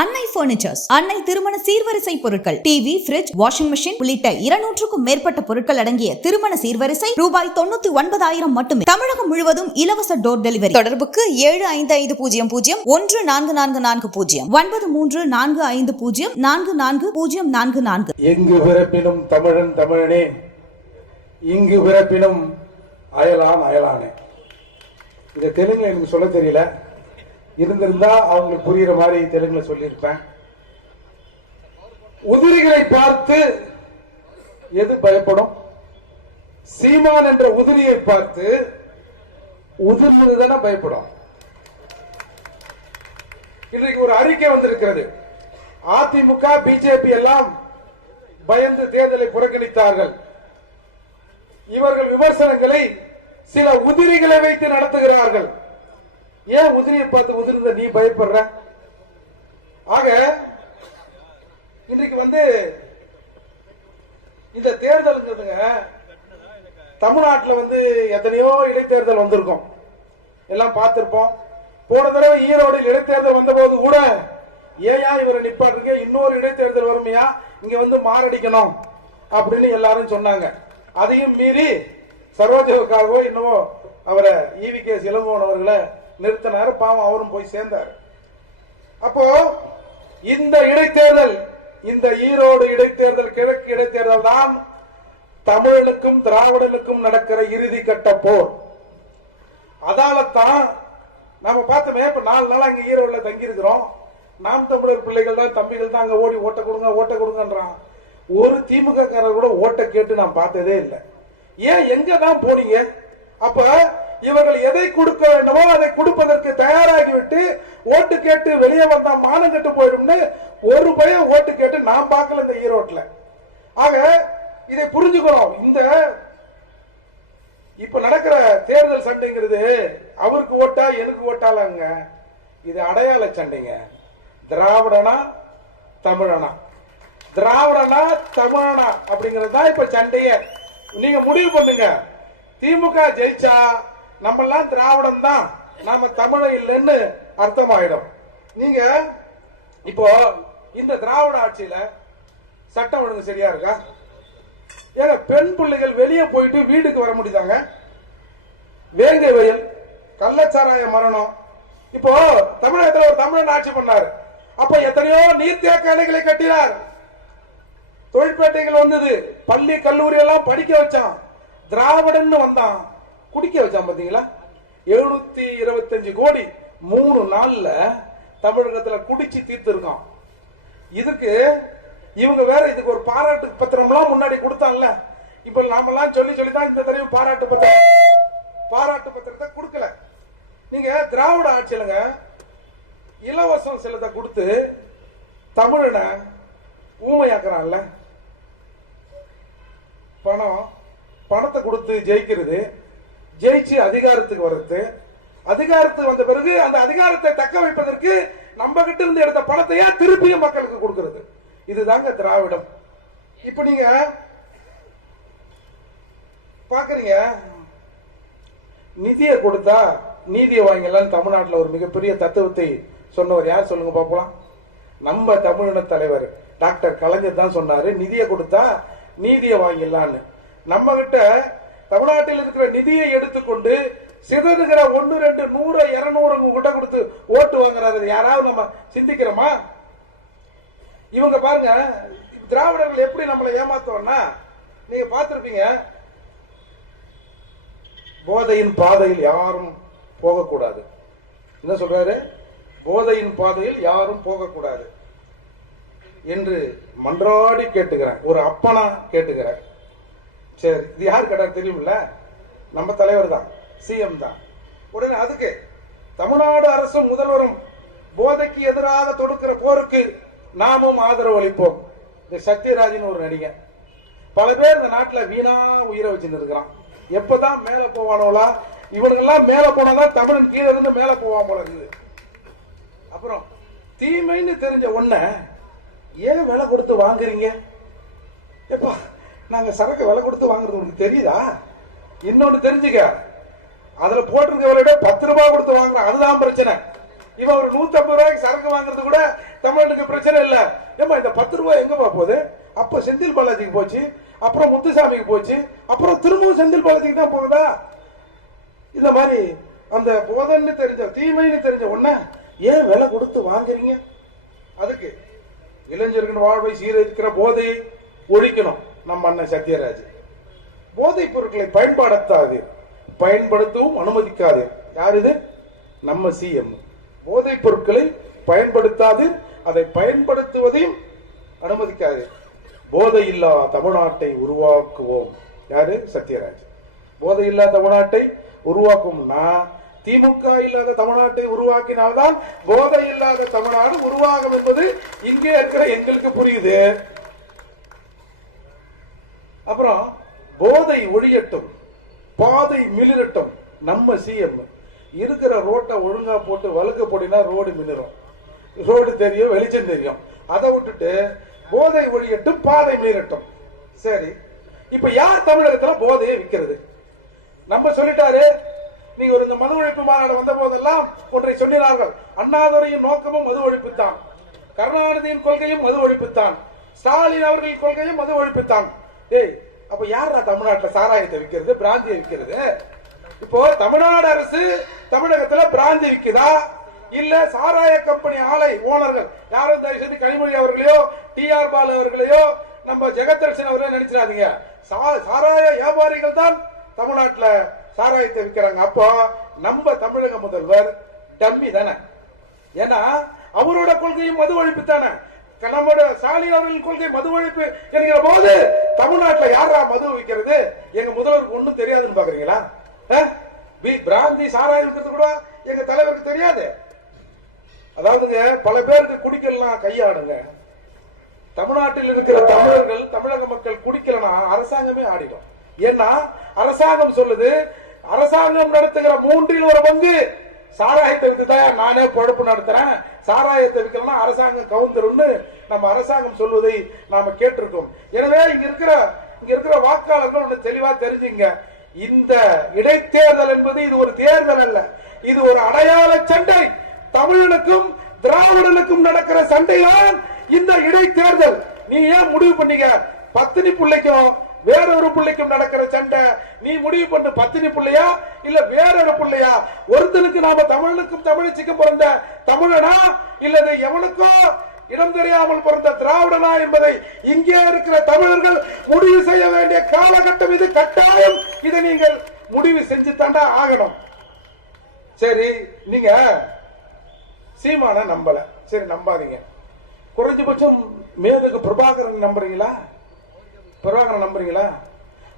அன்னை பர்னிச்சர்ஸ், அன்னை திருமண சீர்வரிசை பொருட்கள், டிவி, ஃபிரிட்ஜ், வாஷிங் மெஷின் உள்ளிட்ட 200க்கும் மேற்பட்ட பொருட்கள் அடங்கிய திருமண சீர்வரிசை ரூபாய் 99,000 மட்டுமே. தமிழகம் முழுவதும் இலவச டோர் டெலிவரி. தொடர்புக்கு 7550014440 9345044044. எங்கு பிறப்பினும் தமிழன் தமிழனே, இங்கு பிறப்பினும் அயலான் அயலானே. இந்த தெலுங்கு எனக்கு சொல்ல தெரியல, இருந்திருந்தா அவங்களுக்கு புரியுற மாதிரி தெலுங்குல சொல்லியிருப்பேன். உதிரிகளை பார்த்து எது பயப்படும்? சீமான் என்ற உதிரியை பார்த்து உதிர்வதுதானே பயப்படும். இன்றைக்கு ஒரு அறிக்கை வந்திருக்கிறது. அதிமுக, பிஜேபி எல்லாம் பயந்து தேர்தலை புறக்கணித்தார்கள். இவர்கள் விமர்சனங்களை சில உதிரிகளை வைத்து நடத்துகிறார்கள். ஏன் உதிரியை பார்த்து உதிர்ந்த நீ பயப்படுற? ஆக இன்றைக்கு இந்த தேர்தலுங்கிறதுங்க, தமிழ்நாட்டில் எத்தனையோ இடைத்தேர்தல் வந்திருக்கும், எல்லாம் பார்த்திருப்போம். போன தடவை ஈரோடில் இடைத்தேர்தல் வந்த போது கூட ஏயா இவரை நிப்பாட்டுங்க, இன்னொரு இடைத்தேர்தல் வருமையா, இங்க மாரடிக்கணும் அப்படின்னு எல்லாரும் சொன்னாங்க. அதையும் மீறி சரோஜாவுக்காகவோ இன்னமோ அவரை ஈவி.கே. இளங்கோவன் அவர்களை நிறுத்தினார். பாவம், அவரும் போய் சேர்ந்தார். அப்போ இந்த இடைத்தேர்தல், இந்த ஈரோடு இடைத்தேர்தல், கிழக்கு இடைத்தேர்தல் தான் தமிழனுக்கும் திராவிடனுக்கும் நடக்கிற இறுதி கட்ட போர். அதாலத்தான் நாம பார்த்தோமே, இப்ப 4 நாளா இங்க ஈரோடுல தங்கி இருக்கிறோம். நாம் தமிழர் பிள்ளைகள் தான், தம்பிகள் தான் அங்க ஓடி ஓட்ட கொடுங்கன்றான். ஒரு திமுக காரர் கூட ஓட்ட கேட்டு நான் பார்த்ததே இல்லை. ஏன், எங்க தான் போனீங்க? அப்ப இவர்கள் எதை கொடுக்க வேண்டுமோ அதை கொடுப்பதற்கு தயாராகிவிட்டு ஓட்டு கேட்டு வெளியே வந்தா மானம் கட்டு போயிடும்னு ஒரு பயம் ஓட்டு கேட்டு நான் பார்க்கல இந்த ஈரோட்ல. ஆக இதை புரிஞ்சுக்கணும். இந்த இப்ப நடக்கிற தேர்தல் சண்டைங்கிறது அவருக்கு ஓட்டா எனக்கு ஓட்டாலங்க, இது அடையாள சண்டைங்க. திராவிடனா தமிழனா, திராவிடனா தமிழனா அப்படிங்கிறது தான் இப்ப சண்டையே. நீங்க முடிவு பண்ணுங்க. திமுக ஜெயிச்சா நம்மெல்லாம் திராவிடம் தான், நாம தமிழன் இல்லைன்னு அர்த்தமாயிடும். நீங்க இப்போ இந்த திராவிட ஆட்சியில சட்டம் ஒழுங்கு சரியா இருக்கா? ஏங்க, பெண் பிள்ளைகள் வெளியே போயிட்டு வீட்டுக்கு வர முடியுதாங்க? வேங்கை வயல், கள்ளச்சாராய மரணம். இப்போ தமிழகத்தில் ஒரு தமிழன் ஆட்சி பண்ணாரு. அப்ப எத்தனையோ நீர்த்தேக்க அணைகளை கட்டினார், தொழிற்பேட்டைகள் வந்தது, பள்ளி கல்லூரி எல்லாம் படிக்க வச்சான், திராவிடன் வந்தான், குடிக்க வச்சான். பாத்தீங்களா, 725 கோடி 3 நாள்ல தமிழகத்துல குடிச்சு தீர்த்திருக்கான். இதுக்கு இவங்க வேற இதுக்கு ஒரு பாராட்டு பத்திரம்லாம் முன்னாடி கொடுத்தாங்கல்ல. இப்ப நாமெல்லாம் சொல்லி தான் இந்த தடவை பாராட்டு பத்திரத்தை கொடுக்கல. நீங்க திராவிட ஆட்சியிலங்க இலவசம் சிலத்தை கொடுத்து தமிழனை ஊமையாக்குறான்ல. பணத்தை கொடுத்து ஜெயிக்கிறது, ஜெயிச்சு அதிகாரத்துக்கு வர்றது, அதிகாரத்துக்கு வந்த பிறகு அந்த அதிகாரத்தை தக்க வைப்பதற்கு நம்ம கிட்ட இருந்து எடுத்த பணத்தையே திருப்பியும் மக்களுக்கு கொடுக்கிறது. இதுதாங்க திராவிடம். இப்ப நீங்க பாக்குறீங்க, நிதியை கொடுத்தா நீதியை வாங்கலாம். தமிழ்நாட்டில் ஒரு மிகப்பெரிய தத்துவத்தை சொன்னவர் யார் சொல்லுங்க பாப்பலாம்? நம்ம தமிழின தலைவர் டாக்டர் கலைஞர் தான் சொன்னாரு, நிதியை கொடுத்தா நீதியை வாங்கிடலான்னு. நம்ம கிட்ட தமிழ்நாட்டில் இருக்கிற நிதியை எடுத்துக்கொண்டு சிதறுகிற 1, 2, 100, 200 கிட்ட கொடுத்து ஓட்டு வாங்குறாரு. யாராவது நம்ம சிந்திக்கிறோமா? இவங்க பாருங்க, திராவிடர்கள் எப்படி நம்மளை ஏமாத்தோம்னா, நீங்க பார்த்திருப்பீங்க, போதையின் பாதையில் யாரும் போகக்கூடாது. என்ன சொல்றாரு? போதையின் பாதையில் யாரும் போகக்கூடாது என்று மன்றாடி கேட்டுக்கிறேன். ஒரு அப்பனா கேட்டுக்கிறேன். சரி, இது யார் கேட்டார் தெரியுமில்ல? நம்ம தலைவர் தான், சிஎம் தான். உடனே அதுக்கு தமிழ்நாடு அரசும் முதல்வரும் போதைக்கு எதிராக தொடுக்கிற போருக்கு நாமும் ஆதரவு அளிப்போம். இந்த சத்யராஜன் ஒரு நடிகன், பல பேர் இந்த நாட்டில் வீணா உயிரை வச்சுட்டு இருக்கிறான். எப்பதான் மேல போவானோலா, இவனுங்கெல்லாம் மேல போனாதான் தமிழன் கீழே இருந்து மேல போவான் போல இருக்குது. அப்புறம் தீமைன்னு தெரிஞ்ச ஒன்ன ஏன் விலை கொடுத்து வாங்குறீங்க? எப்பா, நாங்க சரக்கு விலை கொடுத்து வாங்குறது உங்களுக்கு தெரியுதா? இன்னொன்னு தெரிஞ்சுக்க, அதுல போட்டிருக்க விலையோட 10 ரூபாய் கொடுத்து வாங்குறோம், அதுதான் பிரச்சனை. இவன் ஒரு 150 ரூபாய்க்கு சரக்கு வாங்குறது கூட தமிழனுக்கு பிரச்சனை இல்ல. ஏமா இந்த 10 ரூபாய் எங்கப்பா போகுது? அப்ப செந்தில் பாலாஜிக்கு போச்சு, அப்புறம் முத்துசாமிக்கு போச்சு, அப்புறம் திரும்பவும் செந்தில் பாலாஜிக்கு தான் போகுதா? இந்த மாதிரி அந்த போதன்னு தெரிஞ்ச தீமைன்னு தெரிஞ்ச உடனே ஏன் விலை கொடுத்து வாங்குறீங்க? அதுக்கு இளைஞர்கள் வாழ்வை சீரழிக்கிற போதையை ஒழிக்கணும். நம்ம அண்ணன் சத்யராஜ் போதைப் பொருட்களை பயன்படுத்தாது, பயன்படுத்தவும் அனுமதிக்காது. யார் இது? நம்ம சிஎம். போதைப் பொருட்களை பயன்படுத்தாது, அதை பயன்படுத்துவதையும் அனுமதிக்காது. போதை இல்லா தமிழ்நாட்டை உருவாக்குவோம். யாரு? சத்யராஜ். போதை இல்லா தமிழ்நாட்டை உருவாக்கும்னா திமுக இல்லாத தமிழ்நாட்டை உருவாக்கினால்தான் போதை இல்லாத தமிழ்நாடு உருவாகும் என்பது இங்கே இருக்கிற எங்களுக்கு புரியுது. அப்புறம் போதை ஒழியட்டும், பாதை மிளிரட்டும். நம்ம சிஎம் இருக்கிற ரோட்டை ஒழுங்கா போட்டு வழுக்க போடினா ரோடு மிளிரும். ரோடு தெரியும், வெளிச்சம் தெரியும். அதை விட்டுட்டு போதை ஒழியட்டும், பாதை மிளிரட்டும். சரி, இப்ப யார் தமிழகத்துல போதையை விற்கிறது? நம்ம சொல்லிட்டாரு. நீங்க ஒரு மது ஒழிப்பு மாநாடு வந்த போதெல்லாம் ஒன்றை சொன்னார்கள். அண்ணாதுரையின் நோக்கமும் மது ஒழிப்பு தான், கருணாநிதியின் கொள்கையும் மது ஒழிப்பு தான், ஸ்டாலின் அவர்களின் கொள்கையும் மது ஒழிப்பு தான். டேய், அப்ப யாரா தமிழ்நாட்டில் சாராயத்தை விற்கிறது, பிராந்தியை விற்கிறது? இப்போ தமிழ்நாடு அரசு தமிழகத்துல பிராந்தி விற்குதா, இல்ல சாராய கம்பெனி ஆலை ஓனர்கள் யாரும் தயவு செய்து கனிமொழி அவர்களையோ டிஆர் பாலு அவர்களையோ நம்ம ஜெகதர்ஷன் அவர்களையோ நினைச்சிடாதீங்க. சாராய வியாபாரிகள் தான் தமிழ்நாட்டுல சாராயத்தை விற்கிறாங்க. அப்போ நம்ம தமிழக முதல்வர் டம்மி தானே? ஏன்னா அவரோட கொள்கையும் மது ஒழிப்பு தானே. நம்மளோட ஸ்டாலின் அவர்களின் கொள்கை மது ஒழிப்பு என்கிற போது தமிழ்நாட்டில் யாரா மது விற்கிறது? எங்க முதல்வருக்கு ஒண்ணும் தெரியாதுன்னு பாக்குறீங்களா? பிராந்தி சாராயம் விற்கிறது கூட எங்க தலைவருக்கு தெரியாது. அதாவதுங்க, பல பேருக்கு குடிக்கலாம் கையாடுங்க. தமிழ்நாட்டில் இருக்கிற தமிழர்கள், தமிழக மக்கள் குடிக்கலனா அரசாங்கமே ஆடிடும். ஏன்னா அரசாங்கம் சொல்லுது, அரசாங்கம் நடத்துகிற 1/3 பங்கு சாராயத்தை வித்து தான் நானே பொழப்பு நடத்துறேன், சாராயத்தை விற்கலன்னா அரசாங்கம் கவுந்துரும்னு நம்ம அரசாங்கம் சொல்வதை நாம கேட்டிருக்கோம். எனவே இங்க இருக்கிற வாக்காளர்கள் ஒன்று தெளிவா தெரிஞ்சுங்க. இந்த இடைத்தேர்தல் என்பது இது ஒரு தேர்தல் அல்ல, இது ஒரு அடையாள சண்டை. தமிழனுக்கும் திராவிடனுக்கும் நடக்கிற சண்டைதான் இந்த இடைத்தேர்தல். நீ ஏன் முடிவு பண்ணீங்க? பத்தினி பிள்ளைக்கும் வேறொரு பிள்ளைக்கும் நடக்கிற சண்டை. நீ முடிவு பண்ணு, பத்தினி பிள்ளையா இல்ல வேறொரு பிள்ளையா? ஒருத்தனுக்கு நாம தமிழனுக்கும் தமிழச்சிக்கும் பிறந்த தமிழனா இல்லது எவனுக்கும் இடம் தெரியாமல் பிறந்த திராவிடனா என்பதை இங்கே இருக்கிற தமிழர்கள் முடிவு செய்ய வேண்டிய காலகட்டம் இது. கட்டாயம் இதை நீங்கள் முடிவு செஞ்சு தாண்டா ஆகணும். சரி, நீங்க சீமான நம்பல, சரி நம்பாதீங்க. குறைஞ்சபட்சம் மேதகு பிரபாகரன் நம்புறீங்களா? பிரபாகரன் நம்புறீங்களா?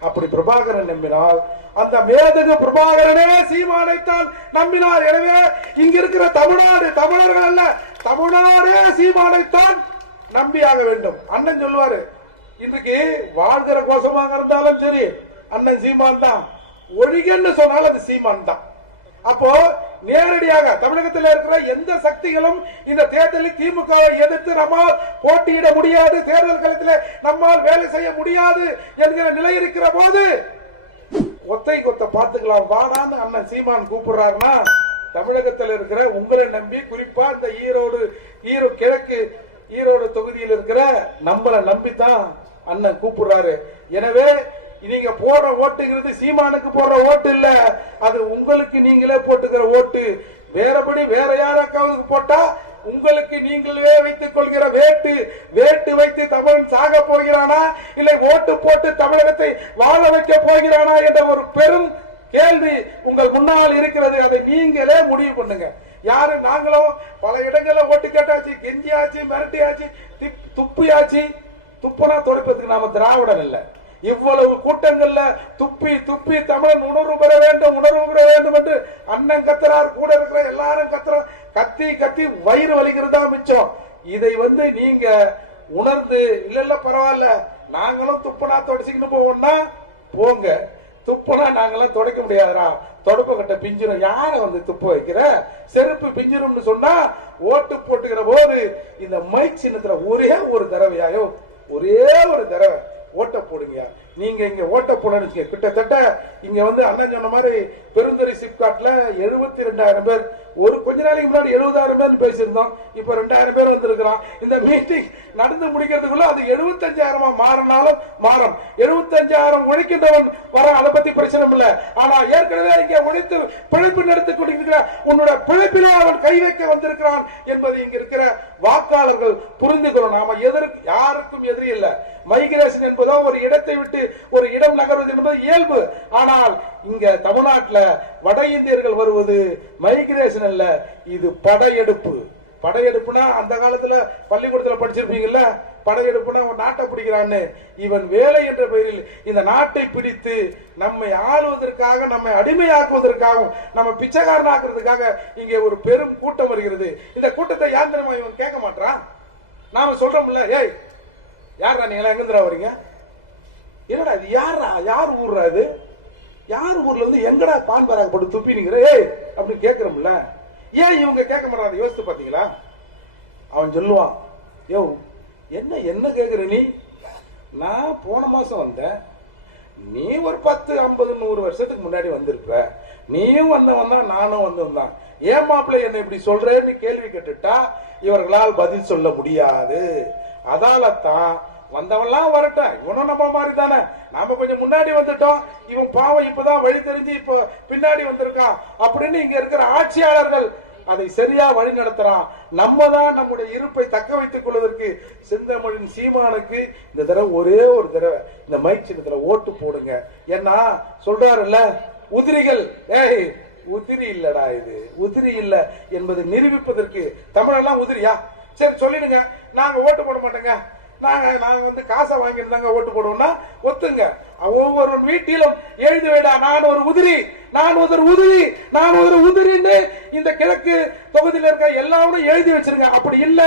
அப்படி பிரபாகரன் நம்பினால் அந்த மேதகு பிரபாகரனே சீமானைத்தான் நம்பினார். எனவே இங்க இருக்கிற தமிழ்நாடு, தமிழர்கள் அல்ல, தமிழ்நாடே சீமானைத்தான் நம்பியாக வேண்டும். அண்ணன் சொல்லுவாரு, இன்றைக்கு வாழ்கிற கோஷமாக இருந்தாலும் சரி அண்ணன் சீமான் தான், ஒழிகன்னு சொன்னாலும் அது சீமான் தான். அப்போ நேரடியாக தமிழகத்தில் இருக்கிற எந்த சக்திகளும் இந்த தேர்தலில் திமுகவை எதிர்த்து நம்மால் போட்டியிட முடியாது, தேர்தல் களத்தில் நம்மால் வேலை செய்ய முடியாது என்கிற நிலை இருக்கிற போது ஒத்தை கொத்த பார்த்துக்கலாம் வாடான்னு அண்ணன் சீமான் கூப்பிடுறாருன்னா, தமிழகத்தில் இருக்கிற உங்களை நம்பி, குறிப்பா இந்த ஈரோடு தொகுதியில் இருக்கிற நம்மளை நம்பித்தான் அண்ணன் கூப்பிடுறாரு. எனவே நீங்க போடுற ஓட்டுங்கிறது சீமானுக்கு போடுற ஓட்டு இல்ல, அது உங்களுக்கு நீங்களே போட்டுக்கிற ஓட்டு. வேறபடி வேற யாராவது போட்டா உங்களுக்கு நீங்களே வைத்துக் கொள்கிற வேட்டு வைத்து தமிழன் சாக போகிறானா இல்லை ஓட்டு போட்டு தமிழகத்தை வாழ வைக்க போகிறானா என்ற ஒரு பெரும் கேள்வி உங்கள் முன்னால் இருக்கிறது. அதை நீங்களே முடிவு பண்ணுங்க. யாரு நாங்களும் பல இடங்களில் ஓட்டு கேட்டாச்சு, கெஞ்சியாச்சு, மிரட்டியாச்சு, துப்பியாச்சு. துப்புனா துடைப்பதுக்கு நாம திராவிடன் இல்ல. இவ்வளவு கூட்டங்கள்ல துப்பி தமிழன் உணர்வு பெற வேண்டும் என்று அண்ணன் கத்துறார், கூட இருக்கிற எல்லாரும் கத்துறோம். கத்தி வயிறு வலிக்கிறதா மிச்சம். இதை நீங்க உணர்ந்து இல்ல பரவாயில்ல, நாங்களும் துப்புனா தொடச்சிக்கிட்டு போவோம்னா போங்க, துப்புனா நாங்களாம் துடைக்க முடியாதா, தொடப்பு கட்ட பிஞ்சிரும். யார துப்பு வைக்கிற? செருப்பு பிஞ்சிரும் சொன்னா ஓட்டு போட்டுக்கிற போது இந்த மைக் சின்னத்துல ஒரே ஒரு தடவையாயோ, ஒரே ஒரு தடவை ஓட்ட போடுங்க. நீங்க இங்க ஓட்ட போடணும். கிட்டத்தட்ட இங்க வந்து அண்ணன் சொன்ன மாதிரி பெருந்துறை சிப்காட்ல 72,000 பேர், ஒரு கொஞ்ச நாளைக்கு முன்னாடி 70,000 பேர் பேசியிருந்தோம். இப்ப 2,000 பேர் வந்திருக்கிறோம். இந்த மீட்டிங் நடந்து முடிக்கிறதுக்குள்ள அது 75,000 மாறினாலும் மாறும். 75,000 ஒழிக்கின்றவன் வர, அதை பத்தி பிரச்சனை இல்லை. ஆனா ஏற்கனவே இங்க ஒழித்து பிழைப்பு நடத்தி கொண்டிருக்கிற உன்னோட பிழைப்பிலே அவன் கை வைக்க வந்திருக்கிறான் என்பதை இங்க இருக்கிற வாக்காளர்கள் புரிந்துக்கிறோம். நாம யாருக்கும் எதிரி இல்லை. மைக்ரேஷன் என்பதோ ஒரு இடத்தை விட்டு ஒரு இடம் நகர்வது என்பது இயல்பு. ஆனால் இங்க தமிழ்நாட்டில் வட இந்தியர்கள் வருவது மைக்ரேஷன் அல்ல, இது படையெடுப்பு. படையெடுப்புனா அந்த காலத்துல பள்ளிக்கூடத்துல படிச்சிருப்பீங்கல்ல, படையெடுப்புனா ஒரு நாட்டை பிடிக்கிறான்னு. இவன் வேலை என்ற பெயரில் இந்த நாட்டை பிடித்து நம்மை ஆளுவதற்காக, நம்மை அடிமையாக்குவதற்காகவும், நம்ம பிச்சைக்காரன் ஆக்குறதுக்காக இங்கே ஒரு பெரும் கூட்டம் வருகிறது. இந்த கூட்டத்தை யார் தெரியுமா இவன் கேட்க மாட்டான். நாம சொல்றோம்ல, ஏய் யாரா நீங்க எங்க வரீங்க, என்னடா இது, யாரா, யார் ஊர்ரா இது, யார் ஊர்ல இருந்து எங்கடா பான் பராக போட்டு துப்பினீங்க ஏய் அப்படின்னு கேட்கிறோம்ல. ஏன் இவங்க கேட்க மாட்டாங்க யோசித்து பாத்தீங்களா? அவன் சொல்லுவான், யோ என்ன என்ன கேக்குற நீ, நான் போன மாசம் வந்தேன், நீ ஒரு 10, 50, 100 வருஷத்துக்கு முன்னாடி வந்திருப்ப, நீயும் வந்தவன் தான், நானும் வந்தவன் தான், ஏன் மாப்பிள்ளை என்ன இப்படி சொல்றேன்னு கேள்வி கேட்டுட்டா இவர்களால் பதில் சொல்ல முடியாது. அதாலத்தான் வந்தவன்லாம் வரட்டும், இவனும் நம்ம மாதிரி தானே, நாம கொஞ்சம் முன்னாடி வந்துட்டோம், இவன் பாவம் இப்பதான் வழி தெரிஞ்சு இப்போ பின்னாடி வந்திருக்கான் அப்படின்னு இங்க இருக்கிற ஆட்சியாளர்கள் அதை சரியா வழி நடத்துறான். நம்ம தான் நம்முடைய இருப்பை தக்க வைத்துக் கொள்வதற்கு செந்தமிழின் சீமானுக்கு இந்த தடவை ஒரே ஒரு தடவை இந்த மைக் சின்னத்துல ஓட்டு போடுங்க. ஏன்னா சொல்றாருல்ல, உதிரிகள், ஏய் உதிரி இல்லடா, இது உதிரி இல்ல என்பதை நிரூபிப்பதற்கு தமிழெல்லாம் உதிரியா? சரி சொல்லிடுங்க, நாங்க ஓட்டு போட மாட்டோங்க, நாங்க வந்து காசை வாங்கியிருந்தாங்க ஓட்டு போடுவோம்னா ஒத்துங்க. ஒவ்வொரு வீட்டிலும் எழுதி வைடா, நான் ஒரு உதிரி, நான் ஒரு உதிரி, நான் ஒரு உதிரின்னு இந்த கிழக்கு தொகுதியில் இருக்க எல்லாரும் எழுதி வச்சிருங்க. அப்படி இல்ல,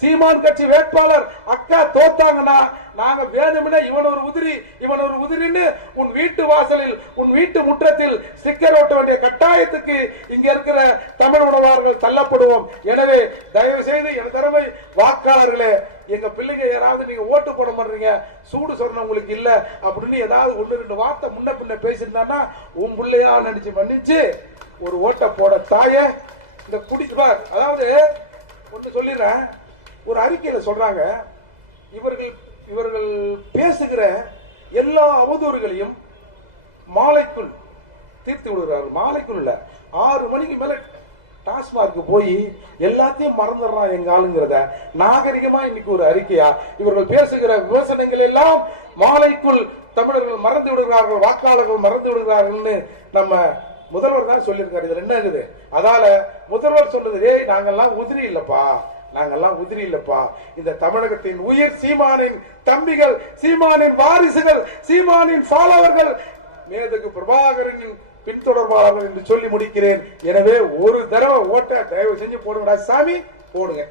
சீமான் கட்சி வேட்பாளர் அக்கா தோத்தாங்கன்னா நாங்க வேணும்னா இவன் ஒரு உதிரி, இவன் ஒரு உதிரின்னு உன் வீட்டு வாசலில், உன் வீட்டு முற்றத்தில் ஸ்டிக்கர் ஓட்ட வேண்டிய கட்டாயத்துக்கு இங்க இருக்கிற தமிழ் உணவாளர்கள் தள்ளப்படுவோம். எனவே தயவு செய்து என் திறமை வாக்காளர்களே, எங்க பிள்ளைங்க யாராவது நீங்க ஓட்டு போட மாட்டீங்க, சூடு சொன்ன உங்களுக்கு இல்ல அப்படின்னு ஏதாவது 1-2 வார்த்தை முன்ன பின்ன பேசியிருந்தானா உன் பிள்ளையா நினைச்சு மன்னிச்சு ஒரு ஓட்ட போட தாய. இந்த குடிப்பார், அதாவது ஒன்று சொல்லிடுறேன், ஒரு அறிக்கையில சொல்றாங்க, இவர்கள் பேசுகிற எல்லா அவதூறுகளையும் மாலைக்குள் தீர்த்து விடுகிறார்கள். மாலைக்குள் இல்ல, 6 மணிக்கு மேல டாஸ்மார்க்கு போய் எல்லாத்தையும் மறந்துடுறான் எங்க ஆளுங்கிறத நாகரிகமா இன்னைக்கு ஒரு அறிக்கையா? இவர்கள் பேசுகிற விமர்சனங்கள் எல்லாம் மாலைக்குள் தமிழர்கள் மறந்து விடுகிறார்கள், வாக்காளர்கள் மறந்து விடுகிறார்கள் நம்ம முதல்வர் தான் சொல்லியிருக்காரு. இதுல என்ன இருக்குது? அதால முதல்வர் சொல்லுது, ஏய் நாங்கெல்லாம் உதிரி இல்லப்பா, நாங்கெல்லாம் உதிரி இல்லப்பா, இந்த தமிழகத்தின் உயிர் சீமானின் தம்பிகள், சீமானின் வாரிசுகள், சீமானின் ஃபாலோவர்கள், மேதகு பிரபாகரனின் பின்தொடர்பாளர்கள் என்று சொல்லி முடிக்கிறேன். எனவே ஒரு தடவை ஓட்ட தயவு செஞ்சு போடுங்கடா சாமி, போடுங்க.